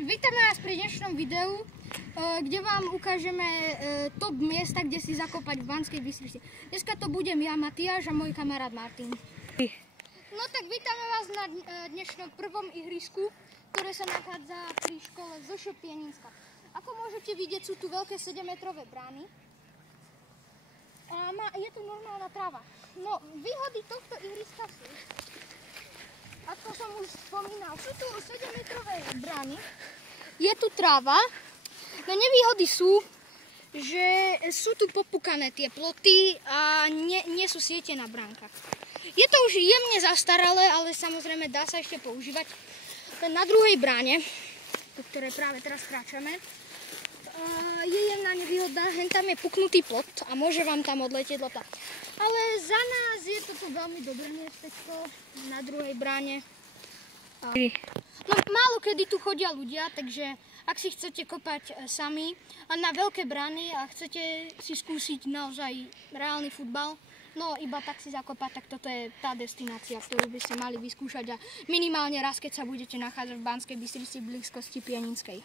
Vítame vás pri dnešnom videu, kde vám ukážeme top miesta, kde si zakopať v Banskej Bystrici. Dneska to budem ja, Matiáš, a môj kamarát Martin. No tak vítame vás na dnešnom prvom ihrisku, ktoré sa nachádza pri škole ZŠ Pieninská. Ako môžete vidieť, sú tu veľké 7-metrové brány. A je tu normálna tráva. No, výhody tohto ihriska sú, ako som už spomínal, sú tu 7-metrové brány, je tu tráva, no nevýhody sú, že sú tu popúkané tie ploty a nie sú siete na bránkach. Je to už jemne zastaralé, ale samozrejme dá sa ešte používať. Na druhej bráne, po ktorej práve teraz kráčame, je jedna nevýhoda, hen tam je puknutý plot a môže vám tam odletieť lopta. Ale za nás je toto veľmi dobré miestečko na druhej bráne. No, málo kedy tu chodia ľudia, takže ak si chcete kopať sami a na veľké brány a chcete si skúsiť naozaj reálny futbal, no iba tak si zakopať, tak toto je tá destinácia, ktorú by ste mali vyskúšať a minimálne raz, keď sa budete nachádzať v Banskej Bystrici v blízkosti Pieninskej.